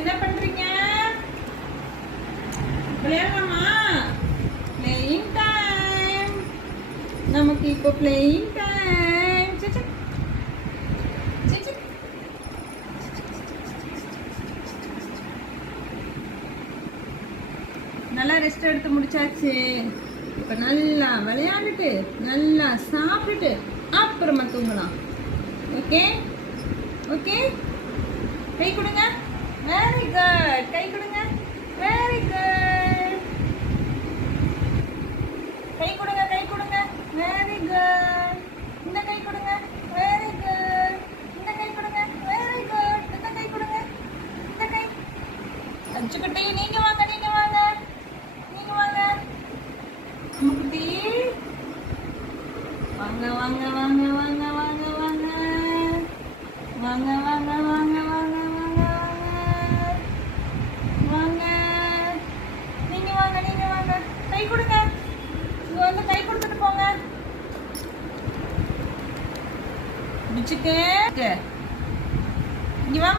என்ன பண்றீங்க? விளையாடலாமா பிளேயிங் டைம் நமக்கு இப்போ பிளேயிங் டைம் நல்லா ரெஸ்ட் எடுத்து முடிச்சாச்சு. இப்போ நல்லா விளையாண்டுட்டு நல்லா சாப்பிட்டுட்டு அப்புறமா தூங்கலாம். ஓகே ஓகே கை கொடுங்க வெரி குட் கை கொடுங்க வெரி குட் கை கொடுங்க கை கொடுங்க வெரி குட் இந்த கை கொடுங்க. வெரி குட் இந்த கை கொடுங்க. வெரி குட் இந்த கை கொடுங்க. இந்த கை. அச்சுக்குட்டி நீங்க வாங்க நீங்க வாங்க. நீங்க வாங்க. அம்முக்குட்டி வாங்க வாங்க வாங்க வாங்க வாங்க வாங்க. வாங்க வாங்க வாங்க வாங்க வாங்க வாங்க. வாங்க. நீங்க வாங்க நீங்க வாங்க. கை கொடுங்க. பிடிச்சிக்க இங்க